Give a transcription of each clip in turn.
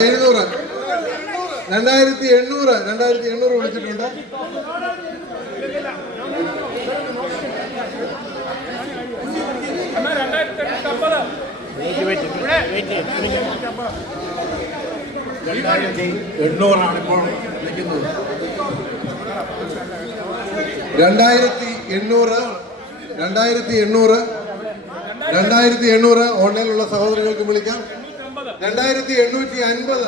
700 2800 വിളിച്ചിട്ടുണ്ട്. ഇപ്പോൾ വിളിക്കുന്നത് 2800 ഓൺലൈനിലുള്ള സഹോദരങ്ങൾക്ക് വിളിക്കാം. 2850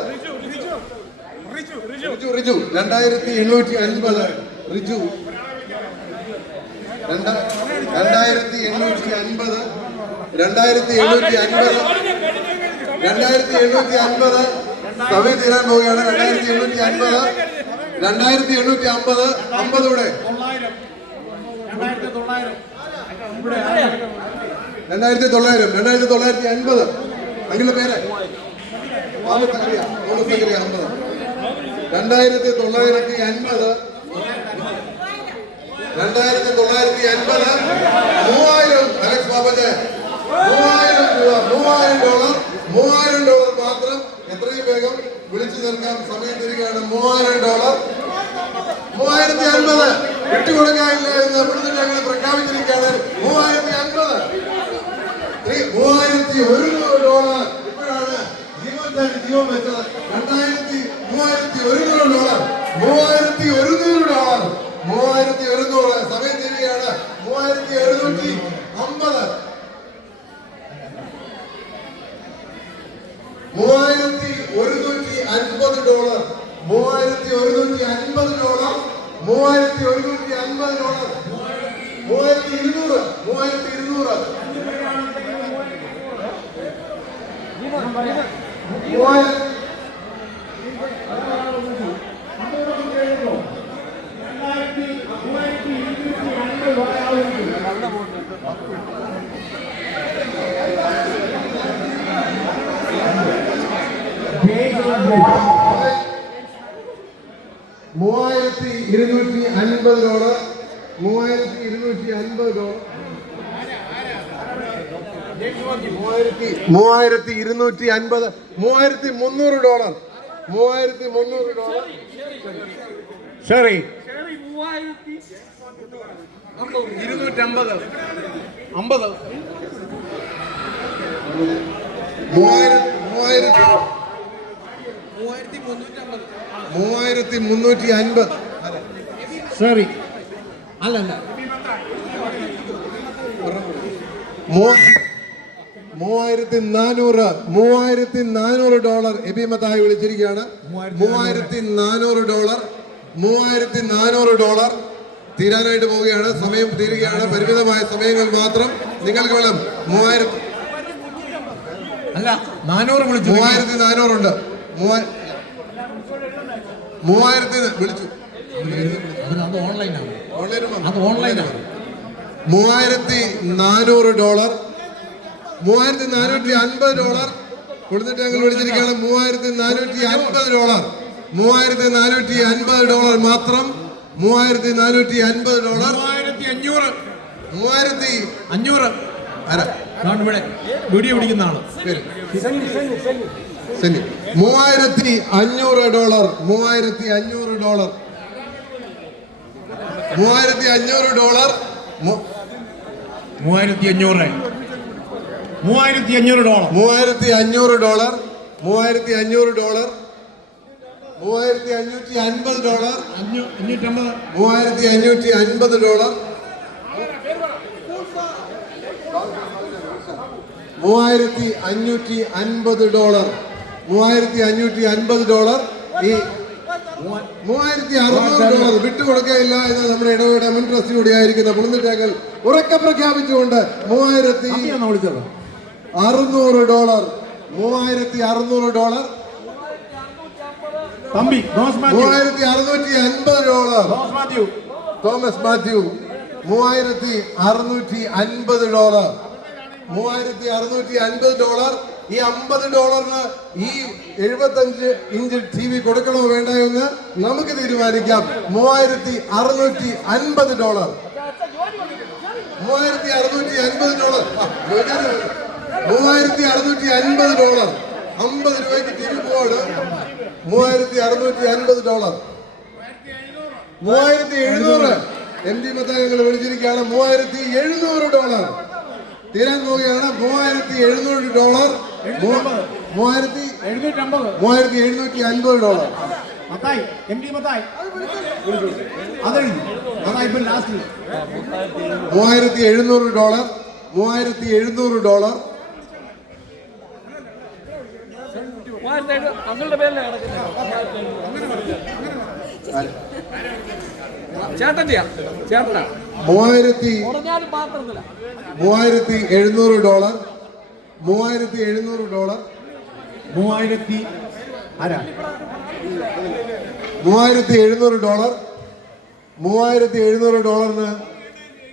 റിജു 2850 റിജു 2850 സമയം തീരാൻ പോവുകയാണ്. 2850 50 2950 അങ്ങനെ പേര് 2950 3000 അലക്സ് ബാബജെ $3000 മാത്രം. എത്രയും വേഗം വിളിച്ചു നൽകാം. സമയം തരികയാണ്. $3000 3050 വിട്ടുകൊടുക്കാനില്ല എന്ന് ഇവിടുന്ന് ഞങ്ങൾ പ്രഖ്യാപിച്ചിരിക്കുകയാണ്. 3050 $3100 ഇപ്പോഴാണ് ജീവൻ വെച്ചത്. $3100 സമയം തരികയാണ്. 3150 ശരി 3350 സോറി അല്ലല്ല $3400 എബിമത്തായി വിളിച്ചിരിക്കുകയാണ്. $3400 തീരാനായിട്ട് പോവുകയാണ്. സമയം തീരുകയാണ്. പരിമിതമായ സമയങ്ങൾ മാത്രം. നിങ്ങൾക്ക് വേണം 3000 അല്ല 400 വിളിച്ചു. 3400 ഉണ്ട്. 3000 വിളിച്ചു. $3450 കൊടുത്തിട്ട് ഞങ്ങൾ വിളിച്ചിരിക്കുകയാണ്. $3450 മാത്രം. വീഡിയോ പിടിക്കുന്നതാണ്. $3500 $3500 ഈ $3600 വിട്ടുകൊടുക്കുകയില്ല എന്ന് നമ്മുടെ ഇടവയുടെ മുൻ ട്രസ്റ്റി കൂടിയായിരിക്കുന്ന പുളിന്നിട്ടേക്കൽ ഉറക്കെ പ്രഖ്യാപിച്ചുകൊണ്ട് $3600 $3650 തോമസ് മാത്യു $3650 ഈ $50 ഈ 75 ഇഞ്ച് TV കൊടുക്കണോ വേണ്ട എന്ന് നമുക്ക് തീരുമാനിക്കാം. $3650 $3650 $3650 50 രൂപയ്ക്ക് ടി വി പോവാണ്. $3650. 3700. MD മത്തായി വിളിച്ചിരിക്കുകയാണ്. $3700 തീരാൻ പോവുകയാണ്. $3700. $3750. മത്തായി MD മത്തായി അതെഴുതി അതാ ഇപ്പൊ ലാസ്റ്റ് $3700. $3700. അങ്ങളുടെ പേരിലെ ചേട്ടന്റെയാ ചേട്ടനാ $3700. $3700. 3000 ആരാ $3700. $3700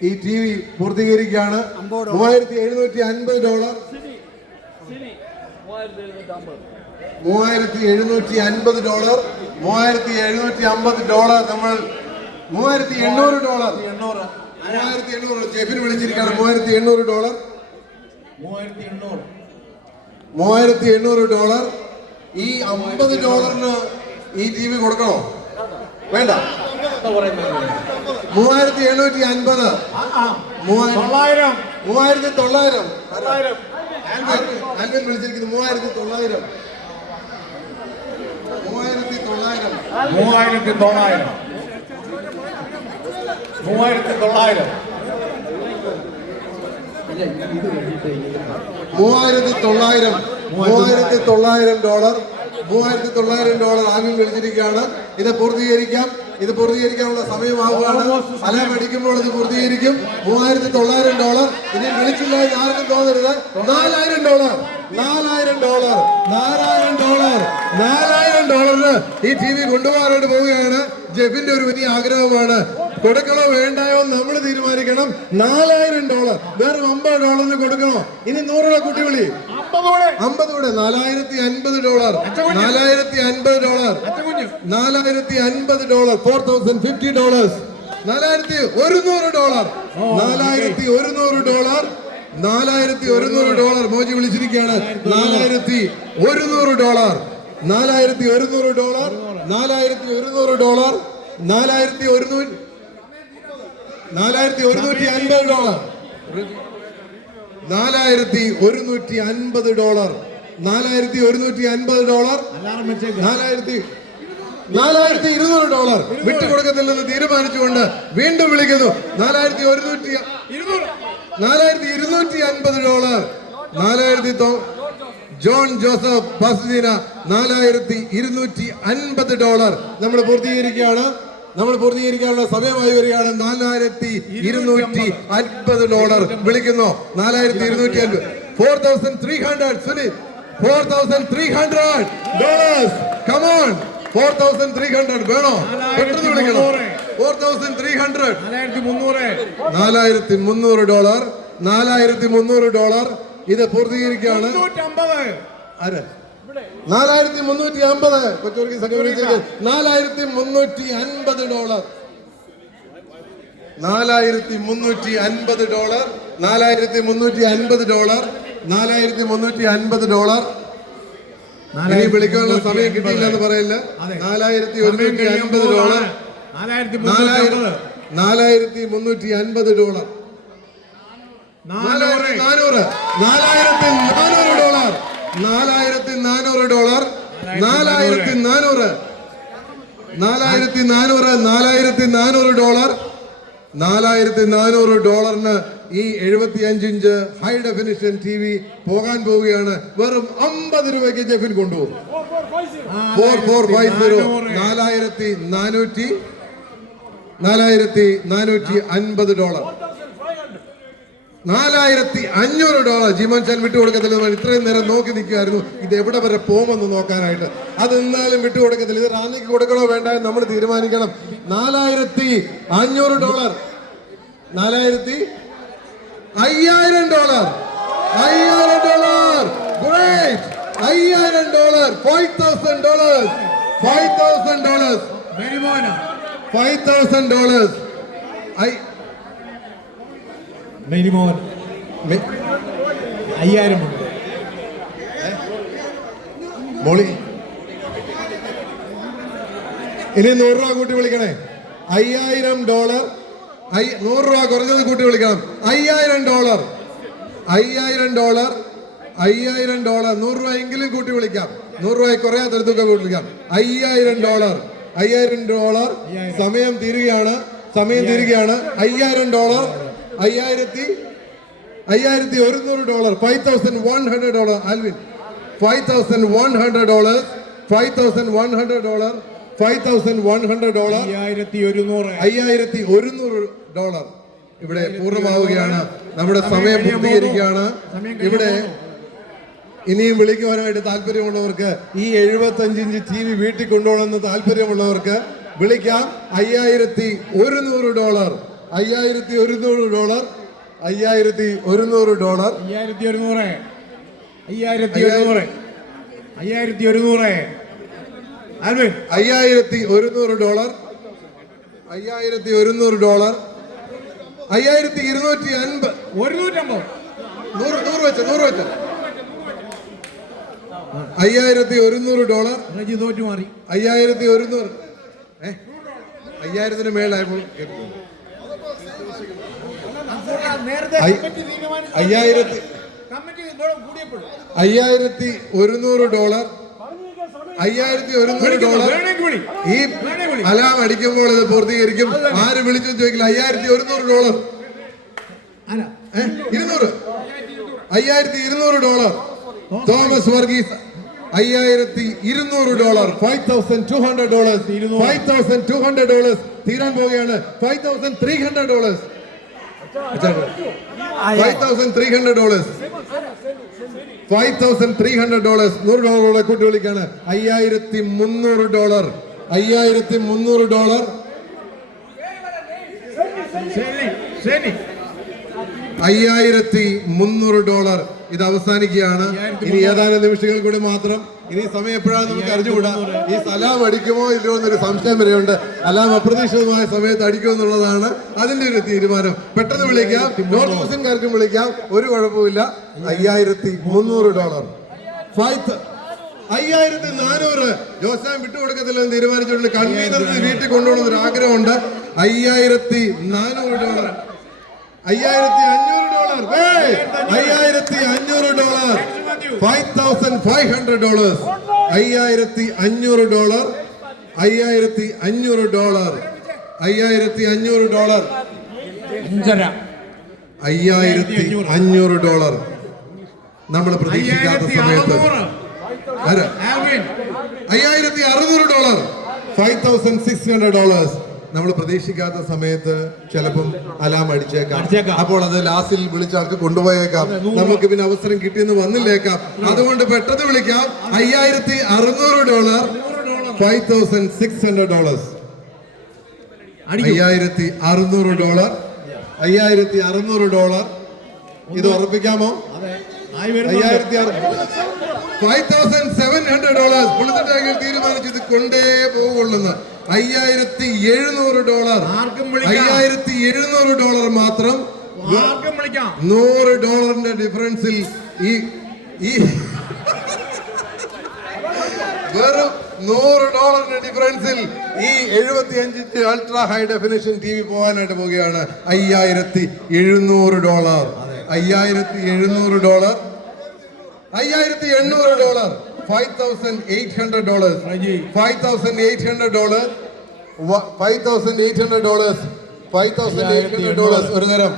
ഈ ടി വി പൂർത്തീകരിക്കുകയാണ്. $3750. $3750. $3750. നമ്മൾ $3800. ജെഫിന് വിളിച്ചിരിക്കുകയാണ്. $3800. $3800. ഈ $50 ഈ ടി വി കൊടുക്കണോ? വേണ്ട. 3750. 3900. ആൽവിൻ വിളിച്ചിരിക്കുന്നു. 3900. $3900. ആൽവിൻ വിളിച്ചിരിക്കുകയാണ്. ഇത് പൂർത്തീകരിക്കാനുള്ള സമയമാവുകയാണ്. അലാം അടിക്കുമ്പോൾ ഇത് പൂർത്തീകരിക്കും. $3900. ഇനി വിളിച്ചില്ല എന്ന് ആർക്കും തോന്നരുത്. $4000. $4000 ഈ ടി വി കൊണ്ടുപോകാനായിട്ട് പോവുകയാണ്. ജെഫിന്റെ ഒരു വലിയ ആഗ്രഹമാണ്. കൊടുക്കണോ വേണ്ടായോ നമ്മൾ തീരുമാനിക്കണം. $4000. വേറെ $50 കൊടുക്കണോ? ഇനി 100 രൂപ കുട്ടി വിളി. 50 കൂടെ. $4050. $4050. $4050. $4050. $4100. $4100. മോജി വിളിച്ചിരിക്കുകയാണ്. $4100. $4100. $4150. $4150. $4200. വിട്ടുകൊടുക്കത്തില്ലെന്ന് തീരുമാനിച്ചുകൊണ്ട് വീണ്ടും വിളിക്കുന്നു. $4250. ജോൺ ജോസഫ് പാസദീന $4250. നമ്മൾ പൂർത്തീകരിക്കാനുള്ള സമയമായി വരികയാണ്. $4250 വിളിക്കുന്നു. $4250. 4300. സുനിൽ $4300. കമോൺ. 4300 വേണോ? പെട്ടെന്ന് വിളിക്കണം. 4300. $4300. $4300. ഇത് പൂർത്തീകരിക്കുകയാണ്. 4350. കൊച്ചൂർക്ക് സംഘടിപ്പിച്ചിരിക്കുന്നത് $4350. $4350. ഇനി വിളിക്കാനുള്ള സമയം കിട്ടിയില്ല എന്ന് പറയില്ല. $4150. $4350. $4400. $4400. $4400 ഈ 75 inch high definition TV പോകാൻ പോവുകയാണ്. വെറും 50 രൂപയ്ക്ക് ജെഫിൻ കൊണ്ടുപോകും. 4450. $4450. $4500. ജിമോൻ ചാൻ വിട്ടുകൊടുക്കത്തില്ല. ഇത്രയും നേരം നോക്കി നിൽക്കുമായിരുന്നു ഇത് എവിടെ വരെ പോകുമെന്ന് നോക്കാനായിട്ട്. അത് എന്നാലും വിട്ടുകൊടുക്കത്തില്ല. ഇത് റാന്നിക്ക് കൊടുക്കണോ വേണ്ട എന്ന് നമ്മൾ തീരുമാനിക്കണം. $4500. $5000. Great. $5000. $5000. $5000. $5000. മെനിമോൻ 5000. മോളി ഇനി 100 രൂപ കൂട്ടി വിളിക്കണേ. $5000. 100 രൂപ കുറഞ്ഞത് കൂട്ടി വിളിക്കണം. $5000. $5000. $5000. 100 രൂപ എങ്കിലും കൂട്ടി വിളിക്കാം. 100 രൂപ കുറയാത്തടുത്തൊക്കെ കൂട്ടി വിളിക്കാം. $5000. $5000. സമയം തീരുകയാണ്. $5000. $5100. $5100. ആൽവിൻ $5100. $5100. $5100. $5100. ഇവിടെ പൂർണ്ണമാവുകയാണ്. നമ്മുടെ സമയം പൂർത്തീകരിക്കുകയാണ്. ഇവിടെ ഇനിയും വിളിക്കുവാനായിട്ട് താല്പര്യമുള്ളവർക്ക് ഈ 75 ഇഞ്ച് TV വീട്ടിൽ കൊണ്ടുപോകണമെന്ന് താല്പര്യമുള്ളവർക്ക് വിളിക്കാം. $5100. $5100. $5100. $5100. ആൽവിൻ $5100. $5100. $5250. 150. 100 വെച്ച് $5100. റജി തോറ്റു മാറി. 5100. 5000-ന് മേലായപ്പോൾ നേരത്തെ കമ്മിറ്റി തീരുമാനിച്ചു. 5000 കമ്മിറ്റി കൂടിയപ്പോൾ $5100. $5100. ഈ അലാം അടിക്കുമ്പോൾ ഇത് പൂർത്തീകരിക്കും. ആര് വിളിച്ചു ചോദിക്കില്ല. $5100. 200. $5200. തോമസ് വർഗീസ് $5200. $5200. $5200. തീരാൻ പോവുകയാണ്. $5300. $5300. $5300. $100 കൂട്ടി വിളിക്കാണ്. $5300. $5300. $5300. ഇത് അവസാനിക്കുകയാണ്. ഇനി ഏതാനും നിമിഷങ്ങൾ കൂടി മാത്രം. ഇനി സമയം എപ്പോഴാണ് നമുക്ക് അറിഞ്ഞുകൂടാ. ഈ അലാം അടിക്കുമോ ഇല്ലയോ എന്നൊരു സംശയം വരെയുണ്ട്. അലാം അപ്രതീക്ഷിതമായ സമയത്ത് അടിക്കുമോ എന്നുള്ളതാണ് അതിന്റെ ഒരു തീരുമാനം. പെട്ടെന്ന് വിളിക്കാം. നോർത്ത് മുസ്ലിംകാർക്കും വിളിക്കാം, ഒരു കുഴപ്പമില്ല. $5300. $5400. ജോസാൻ വിട്ടുകൊടുക്കത്തില്ലെന്ന് തീരുമാനിച്ചിട്ടുണ്ട്. കൺവീനറിന് വീട്ടിൽ കൊണ്ടുപോകണമെന്ന് ഒരു ആഗ്രഹമുണ്ട്. $5400. $5500. $5500. $5500. $5500. $5500. $5500. $5500. നമ്മൾ പ്രതീക്ഷിക്കാത്ത സമയത്ത് $5600. $5600. നമ്മൾ പ്രതീക്ഷിക്കാത്ത സമയത്ത് ചിലപ്പം അലാം അടിച്ചേക്കാം. അപ്പോൾ അത് ലാസ്റ്റിൽ വിളിച്ചാൾക്ക് കൊണ്ടുപോയേക്കാം. നമുക്ക് പിന്നെ അവസരം കിട്ടിയെന്ന് വന്നില്ലേക്കാം. അതുകൊണ്ട് പെട്ടെന്ന് വിളിക്കാം. $5600. $5600. $5600. $5600. ഇത് ഉറപ്പിക്കാമോ? $5700. പുളിത്തട്ടാക്കിൽ തീരുമാനിച്ചത് കൊണ്ടേ പോകുള്ളൂ. $5700. $5700 മാത്രം. $100 ഡിഫറൻസിൽ ഈ വെറും $100 ഡിഫറൻസിൽ ഈ 75 inch ultra high definition TV പോകാനായിട്ട് പോവുകയാണ്. $5700. $5700. $5800. $5800. $5800. $5800. $5800. ഒരു തരം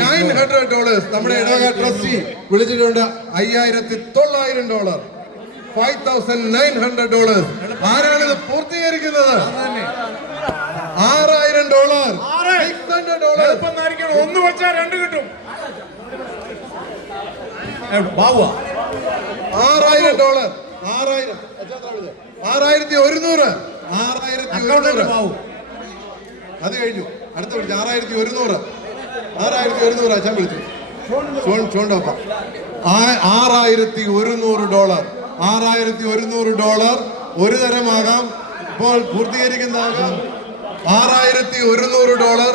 $900. നമ്മുടെ ഇടവക ട്രസ്റ്റി വിളിച്ചിട്ടുണ്ട്. $5900. $5900. ആരാണിത് പൂർത്തീകരിക്കുന്നത്? $6000. $600. ഒന്ന് വെച്ചാൽ രണ്ട് കിട്ടും. ബാബുവാ $6000. $6100. അത് കഴിഞ്ഞു. അടുത്ത വിളിച്ചു. $6100. $6100. അച്ഛൻ വിളിച്ചു. ചോണ്ടോപ്പ. $6100. $6100. ഒരു തരമാകാം. ഇപ്പോൾ പൂർത്തീകരിക്കുന്നതാകാം. $6100.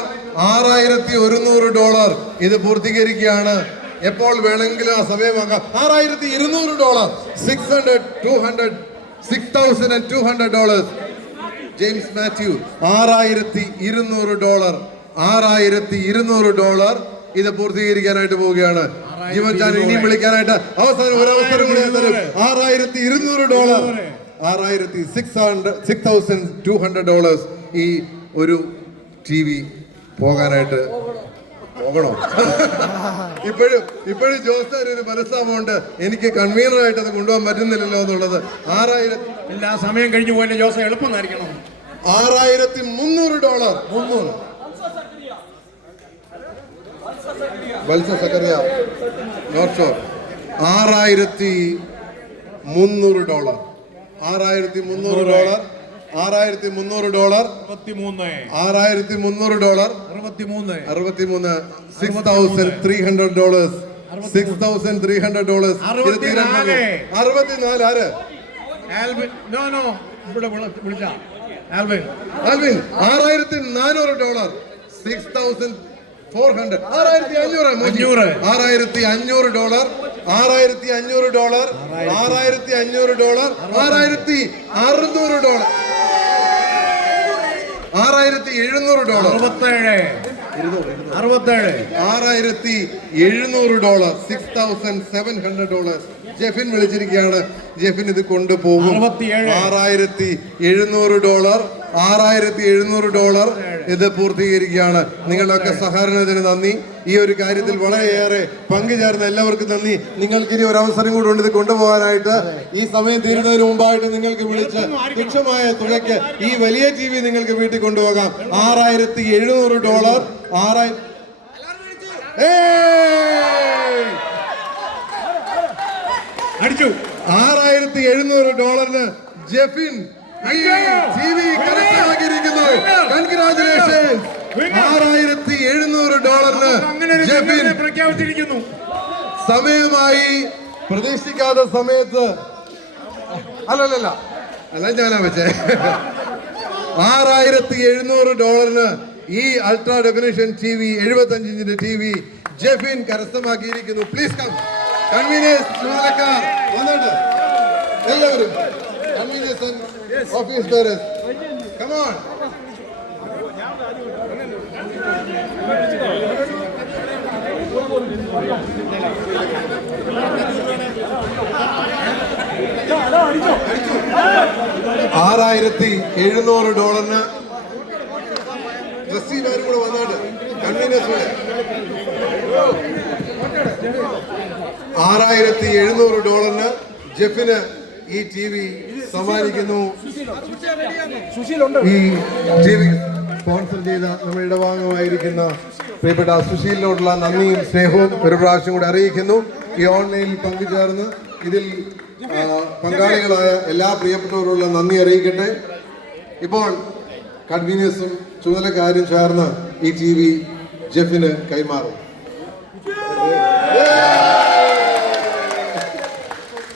$6100. ഇത് പൂർത്തീകരിക്കുകയാണ്. എപ്പോൾ വേണമെങ്കിലും ആ സമയമാക്കാം. $6,200. $6,200. ജെയിംസ് മാത്യു $6,200. $6,200 ഇത് പൂർത്തീകരിക്കാനായിട്ട് പോവുകയാണ്. ജീവൻ ചാൻ ഇനിയും വിളിക്കാനായിട്ട് അവസാനം ഒരു അവസരം കൂടി തരും. $6,200. $6,200 ഈ ഒരു TV പോകാനായിട്ട് പോകണോ? ഇപ്പോഴും ജോസാർ ഒരു മനസ്സാമുണ്ട്, എനിക്ക് കൺവീനറായിട്ട് അത് കൊണ്ടുപോകാൻ പറ്റുന്നില്ലല്ലോ എന്നുള്ളത്. 6,000 എല്ലാ സമയം കഴിഞ്ഞു പോയല്ലേ ജോസ, എളുപ്പം ആയിരിക്കണം. $6,300. വത്സ സക്കറിയ നോർത്ത് ഷോർ $6,300. $6,300. $6,300. $6,300. $6,300. $6,300. $6,300. 64 ആര്? ആൽവിൻ. നോ നോ, ഇവിടെ വിളിച്ച ആൽവിൻ. ആൽവിൻ $6,400. 6,400. $6,500. $6,500. $6,500. $6,500. $6,600. $6,600. $6,700. $6,700. ജെഫിൻ വിളിച്ചിരിക്കുകയാണ്. ജെഫിൻ ഇത് കൊണ്ടുപോകും. $6,700. $6,700. ഇത് പൂർത്തീകരിക്കുകയാണ്. നിങ്ങളുടെയൊക്കെ സഹകരണത്തിന് നന്ദി. ഈ ഒരു കാര്യത്തിൽ വളരെയേറെ പങ്കുചേർന്ന എല്ലാവർക്കും നന്ദി. നിങ്ങൾക്ക് ഇനി ഒരു അവസരം കൂടെ ഉണ്ട് ഇത് കൊണ്ടുപോകാനായിട്ട്. ഈ സമയം തീരുന്നതിന് മുമ്പായിട്ട് നിങ്ങൾക്ക് വിളിച്ച് തുച്ഛമായ തുകയ്ക്ക് ഈ വലിയ TV നിങ്ങൾക്ക് വീട്ടിൽ കൊണ്ടുപോകാം. $6,700. അടിച്ചു. $6,700 ജെഫിൻ ഈ TV കരസ്ഥമാക്കിയിരിക്കുന്നു. കൺഗ്രാജുലേഷൻ. $6,700 ജെഫിൻ പ്രഖ്യാപിച്ചിരിക്കുന്നു. സമയമായി പ്രതീക്ഷിക്കാത്ത സമയത്ത് അല്ല ഞാനാ വെച്ചേ. $6,700 ഈ അൾട്രാ ഡെഫിനിഷൻ TV 75 ഇഞ്ചിന്റെ TV ജെഫിൻ കരസ്ഥമാക്കിയിരിക്കുന്നു. Please come. കൺവീനിയൻസ് ചുമതലക്കാർ വന്നിട്ട് എല്ലാവരും convenience office bearers come on. $6,700 ഡ്രസ്സിമാരും കൂടെ വന്നിട്ട് കൺവീനിയൻസ് $6,700 ജെഫിന് ഈ TV സമ്മാനിക്കുന്നു. ഈ TV സ്പോൺസർ ചെയ്ത നമ്മുടെ ഇടവാംഗമായിരിക്കുന്ന പ്രിയപ്പെട്ട സുശീലിനോടുള്ള നന്ദിയും സ്നേഹവും ഒരു പ്രാവശ്യം കൂടി അറിയിക്കുന്നു. ഈ ഓൺലൈനിൽ പങ്കുചേർന്ന് ഇതിൽ പങ്കാളികളായ എല്ലാ പ്രിയപ്പെട്ടവരോടുള്ള നന്ദി അറിയിക്കട്ടെ. ഇപ്പോൾ കൺവീനിയൻസും ചുമതലക്കാരും ചേർന്ന് ഈ TV ജെഫിന് കൈമാറും.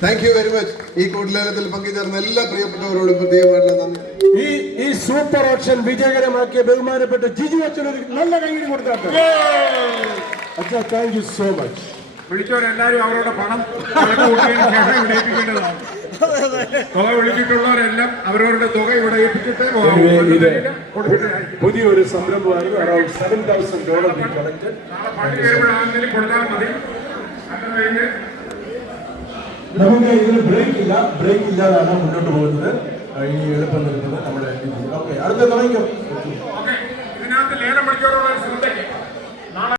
Thank you very much. ഈ കൂട്ടുലേലത്തിൽ പങ്കുചേർന്ന എല്ലാ പ്രിയപ്പെട്ടവരോടും പ്രത്യേകമായിട്ടുള്ള നന്ദി. ഈ സൂപ്പർ ഓപ്ഷൻ വിജയകരമാക്കിയ ബഹുമാനപ്പെട്ട ജിജു അച്ഛൻ ഒരു നല്ല കൈയ്യടി കൊടുത്താട്ടെ. അച്ഛാ, താങ്ക് യു സോ മച്ച്. വിളിച്ചവരെല്ലാരും അവരുടെ പണം ശേഷം ഇവിടെ ഏൽപ്പിക്കേണ്ടതാണ്. തുക വിളിച്ചിട്ടുള്ളവരെല്ലാം അവരവരുടെ തുക ഇവിടെ ഏൽപ്പിച്ചിട്ട് പുതിയൊരു സംരംഭമായിരുന്നു. Around $7,000 collected. നാളെ പള്ളി വരുമ്പോഴാണെങ്കിലും കൊടുത്താൽ മതി. അത് കഴിഞ്ഞ് നമുക്ക് ഇതിന് ബ്രേക്ക് ഇല്ലാതാണ് മുന്നോട്ട് പോകുന്നത്. ഇനി എളുപ്പം നിൽക്കുന്നത് നമ്മുടെ. ഓക്കെ, അടുത്ത തുടങ്ങിക്കോ. ഇതിനകത്ത് ലേലം വിളിച്ചവരുള്ള ശ്രദ്ധയ്ക്ക്